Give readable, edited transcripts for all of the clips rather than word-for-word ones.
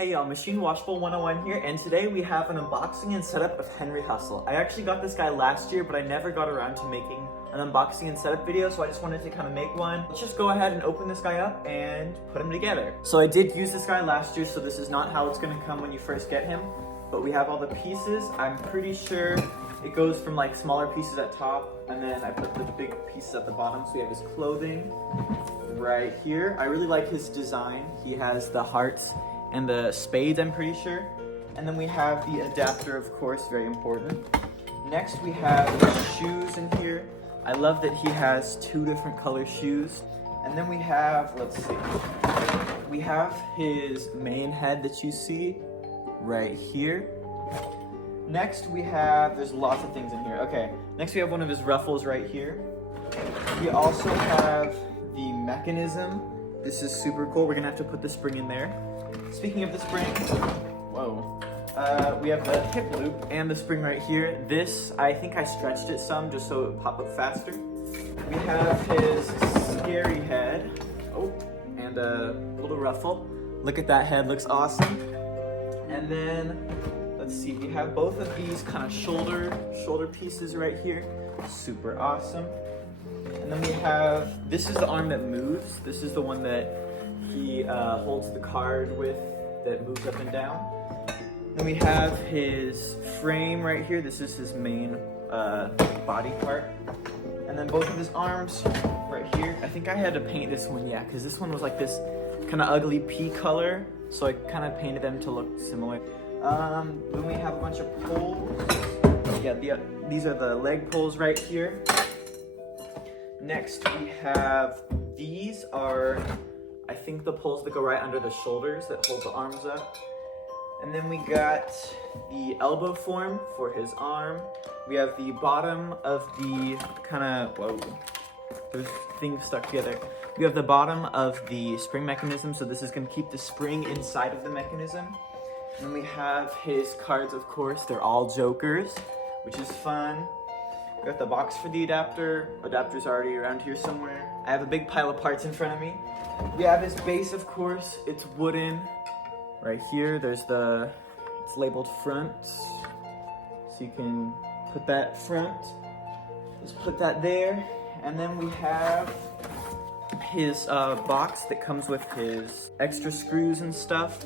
Hey y'all, Machine Washable 101 here, and today we have an unboxing and setup of Henry Hustle. I actually got this guy last year, but I never got around to making an unboxing and setup video, so I just wanted to kind of make one. Let's just go ahead and open this guy up and put him together. So I did use this guy last year, so this is not how it's going to come when you first get him, but we have all the pieces. I'm pretty sure it goes from like smaller pieces at top, and then I put the big pieces at the bottom. So we have his clothing right here. I really like his design. He has the hearts and the spades, I'm pretty sure. And then we have the adapter, of course, very important. Next we have his shoes in here. I love that he has two different color shoes. And then we have, let's see, we have his main head that you see right here. Next we have, there's lots of things in here. Okay, next we have one of his ruffles right here. We also have the mechanism. This is super cool. We're gonna have to put the spring in there. Speaking of the spring, whoa, we have the hip loop and the spring right here. This, I think I stretched it some just so it would pop up faster. We have his scary head. Oh, and a little ruffle. Look at that head, looks awesome. And then, let's see, we have both of these kind of shoulder pieces right here. Super awesome. And then we have, this is the arm that moves. This is the one that he holds the card with that moves up and down. Then we have his frame right here. This is his main body part. And then both of his arms right here. I think I had to paint this one, yeah, because this one was like this kind of ugly pea color. So I kind of painted them to look similar. Then we have a bunch of poles. Yeah, these are the leg poles right here. Next we have, these are, I think, the poles that go right under the shoulders that hold the arms up. And then we got the elbow form for his arm. We have the bottom of the kind of, whoa, there's things stuck together. We have the bottom of the spring mechanism, so this is going to keep the spring inside of the mechanism. And then we have his cards, of course. They're all jokers, which is fun. We got the box for the adapter. Adapter's already around here somewhere. I have a big pile of parts in front of me. We have his base, of course. It's wooden. Right here, there's it's labeled front. So you can put that front. Just put that there. And then we have his box that comes with his extra screws and stuff.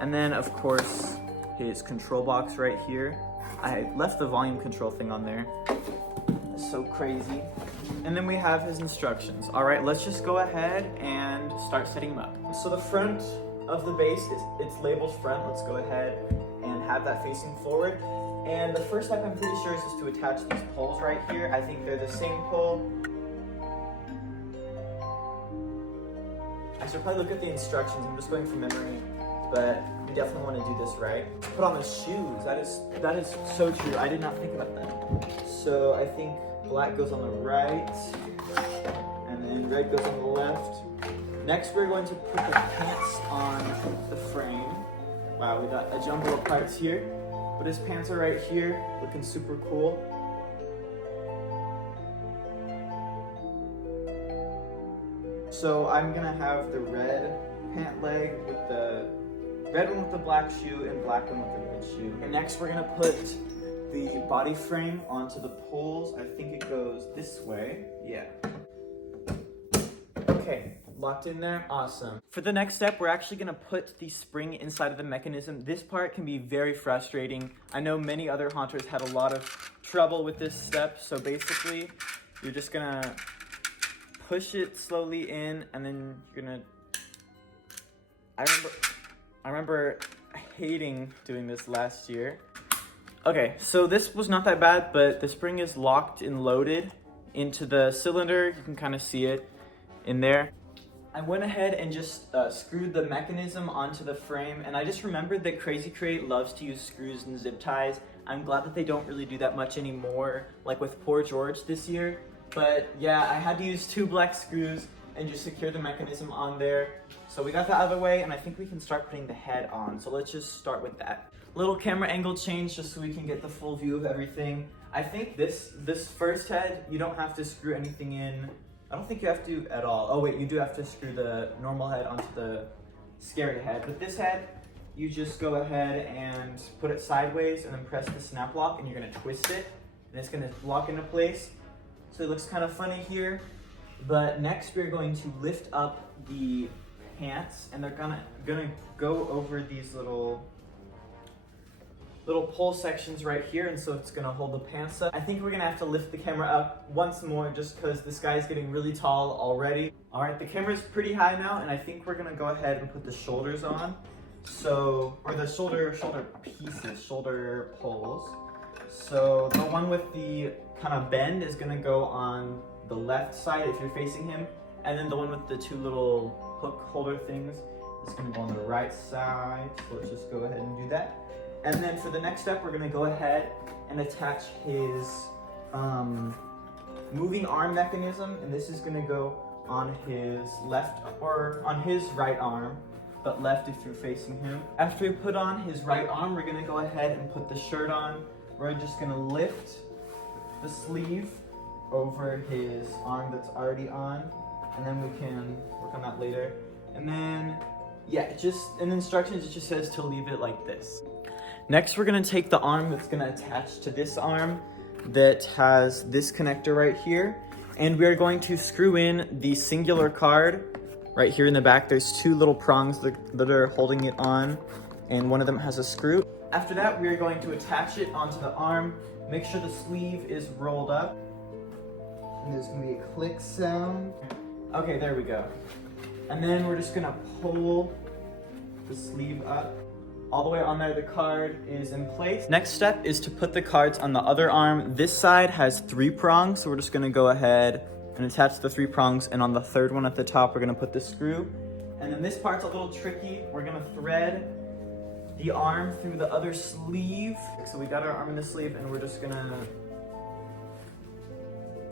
And then, of course, his control box right here. I left the volume control thing on there. That's so crazy. And then we have his instructions. All right, let's just go ahead and start setting him up. So the front of the base, it's labeled front. Let's go ahead and have that facing forward. And the first step, I'm pretty sure, is just to attach these poles right here. I think they're the same pole. I should probably look at the instructions. I'm just going from memory, but we definitely want to do this right. Put on the shoes. That is so true. I did not think about that. So I think black goes on the right, and then red goes on the left. Next, we're going to put the pants on the frame. Wow, we got a jumble of parts here, but his pants are right here, looking super cool. So I'm gonna have the red pant leg with the red one with the black shoe and black one with the red shoe. And next we're gonna put the body frame onto the poles. I think it goes this way. Yeah. Okay, locked in there, awesome. For the next step, we're actually gonna put the spring inside of the mechanism. This part can be very frustrating. I know many other haunters had a lot of trouble with this step. So basically, you're just gonna push it slowly in, and then you're gonna, I remember hating doing this last year. Okay, so this was not that bad, but the spring is locked and loaded into the cylinder. You can kind of see it in there. I went ahead and just screwed the mechanism onto the frame, and I just remembered that Crazy Crate loves to use screws and zip ties. I'm glad that they don't really do that much anymore, like with Poor George this year. But yeah, I had to use 2 black screws and just secure the mechanism on there. So we got that out of the way, and I think we can start putting the head on. So let's just start with that. Little camera angle change just so we can get the full view of everything. I think this first head, you don't have to screw anything in. I don't think you have to at all. Oh wait, you do have to screw the normal head onto the scary head. But this head, you just go ahead and put it sideways and then press the snap lock, and you're gonna twist it and it's gonna lock into place. So it looks kind of funny here. But next we're going to lift up the pants, and they're gonna go over these little pull sections right here, and so it's gonna hold the pants up. I think we're gonna have to lift the camera up once more just because this guy's getting really tall already. All right, the camera's pretty high now, and I think we're gonna go ahead and put the shoulders on. So, or the shoulder pieces, shoulder poles. So the one with the kind of bend is gonna go on the left side if you're facing him, and then the one with the two little hook holder things is gonna go on the right side. So let's just go ahead and do that. And then for the next step, we're gonna go ahead and attach his moving arm mechanism, and this is gonna go on his left, or on his right arm, but left if you're facing him. After we put on his right arm, we're gonna go ahead and put the shirt on. We're just gonna lift the sleeve over his arm that's already on, and then we can work on that later. And then, yeah, just in the instructions, it just says to leave it like this. Next, we're gonna take the arm that's gonna attach to this arm that has this connector right here, and we're going to screw in the singular card right here in the back. There's two little prongs that are holding it on, and one of them has a screw. After that, we're going to attach it onto the arm. Make sure the sleeve is rolled up, and there's gonna be a click sound. Okay, there we go. And then we're just gonna pull the sleeve up. All the way on there, the card is in place. Next step is to put the cards on the other arm. This side has 3 prongs, so we're just gonna go ahead and attach the 3 prongs, and on the third one at the top, we're gonna put the screw. And then this part's a little tricky. We're gonna thread the arm through the other sleeve. So we got our arm in the sleeve, and we're just gonna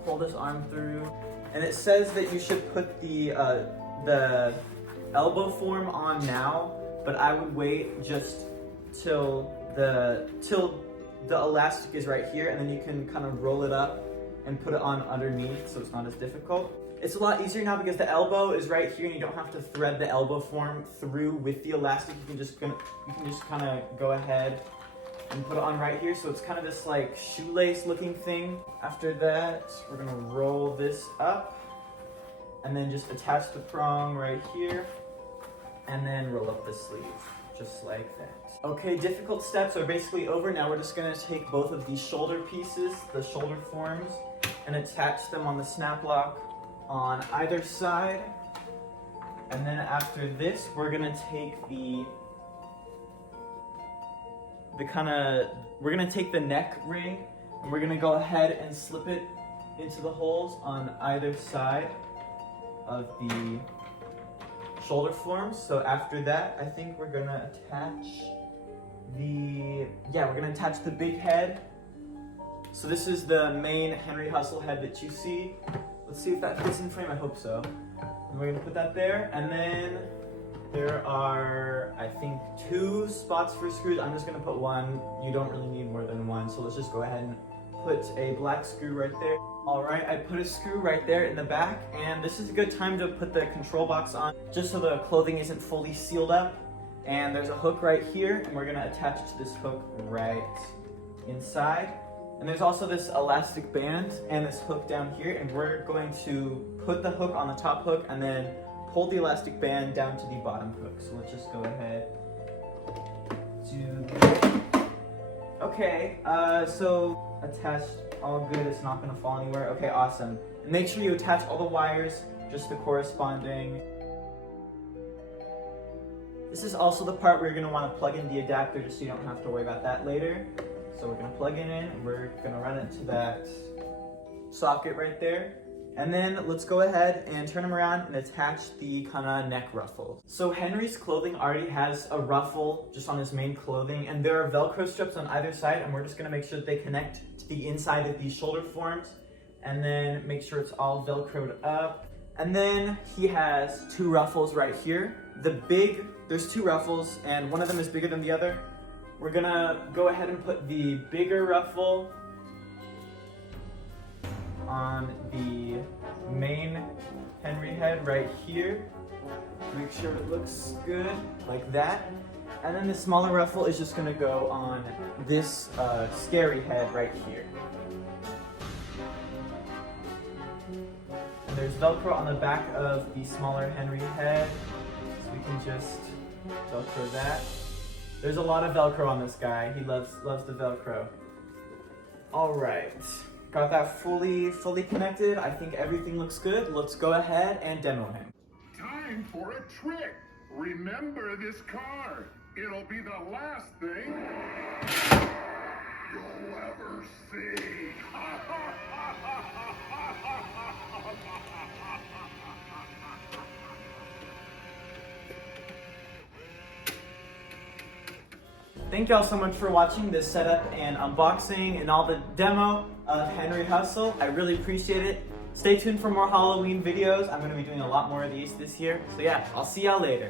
pull this arm through. And it says that you should put the elbow form on now, but I would wait just till the elastic is right here, and then you can kind of roll it up and put it on underneath, so it's not as difficult. It's a lot easier now because the elbow is right here, and you don't have to thread the elbow form through with the elastic. You can just kind of go ahead and put it on right here, so it's kind of this like shoelace looking thing. After that, we're gonna roll this up, and then just attach the prong right here, and then roll up the sleeve, just like that. Okay, difficult steps are basically over. Now we're just gonna take both of these shoulder pieces, the shoulder forms, and attach them on the snap lock on either side. And then after this, we're gonna take we're gonna take the neck ring, and we're gonna go ahead and slip it into the holes on either side of the shoulder forms. So after that, I think we're gonna attach the big head. So this is the main Henry Hustle head that you see. Let's see if that fits in frame. I hope so. And we're gonna put that there, and then there are, I think, 2 spots for screws. I'm just gonna put one. You don't really need more than one, so let's just go ahead and put a black screw right there. All right, I put a screw right there in the back, and this is a good time to put the control box on, just so the clothing isn't fully sealed up. And there's a hook right here, and we're gonna attach it to this hook right inside. And there's also this elastic band and this hook down here, and we're going to put the hook on the top hook and then pull the elastic band down to the bottom hook. So let's just go ahead to that. Okay, so attached, all good, it's not gonna fall anywhere. Okay, awesome. And make sure you attach all the wires, just the corresponding. This is also the part where you're gonna wanna plug in the adapter just so you don't have to worry about that later. So we're gonna plug it in, and we're gonna run it to that socket right there. And then let's go ahead and turn them around and attach the kind of neck ruffles. So Henry's clothing already has a ruffle just on his main clothing, and there are Velcro strips on either side, and we're just gonna make sure that they connect to the inside of these shoulder forms, and then make sure it's all Velcroed up. And then he has 2 ruffles right here. There's 2 ruffles, and one of them is bigger than the other. We're gonna go ahead and put the bigger ruffle on the main Henry head right here. Make sure it looks good, like that. And then the smaller ruffle is just gonna go on this scary head right here. And there's Velcro on the back of the smaller Henry head, so we can just Velcro that. There's a lot of Velcro on this guy. He loves the Velcro. All right, got that fully connected. I think everything looks good. Let's go ahead and demo him. Time for a trick. Remember this card. It'll be the last thing you'll ever see. Thank y'all so much for watching this setup and unboxing and all the demo of Henry Hustle. I really appreciate it. Stay tuned for more Halloween videos. I'm going to be doing a lot more of these this year. So yeah, I'll see y'all later.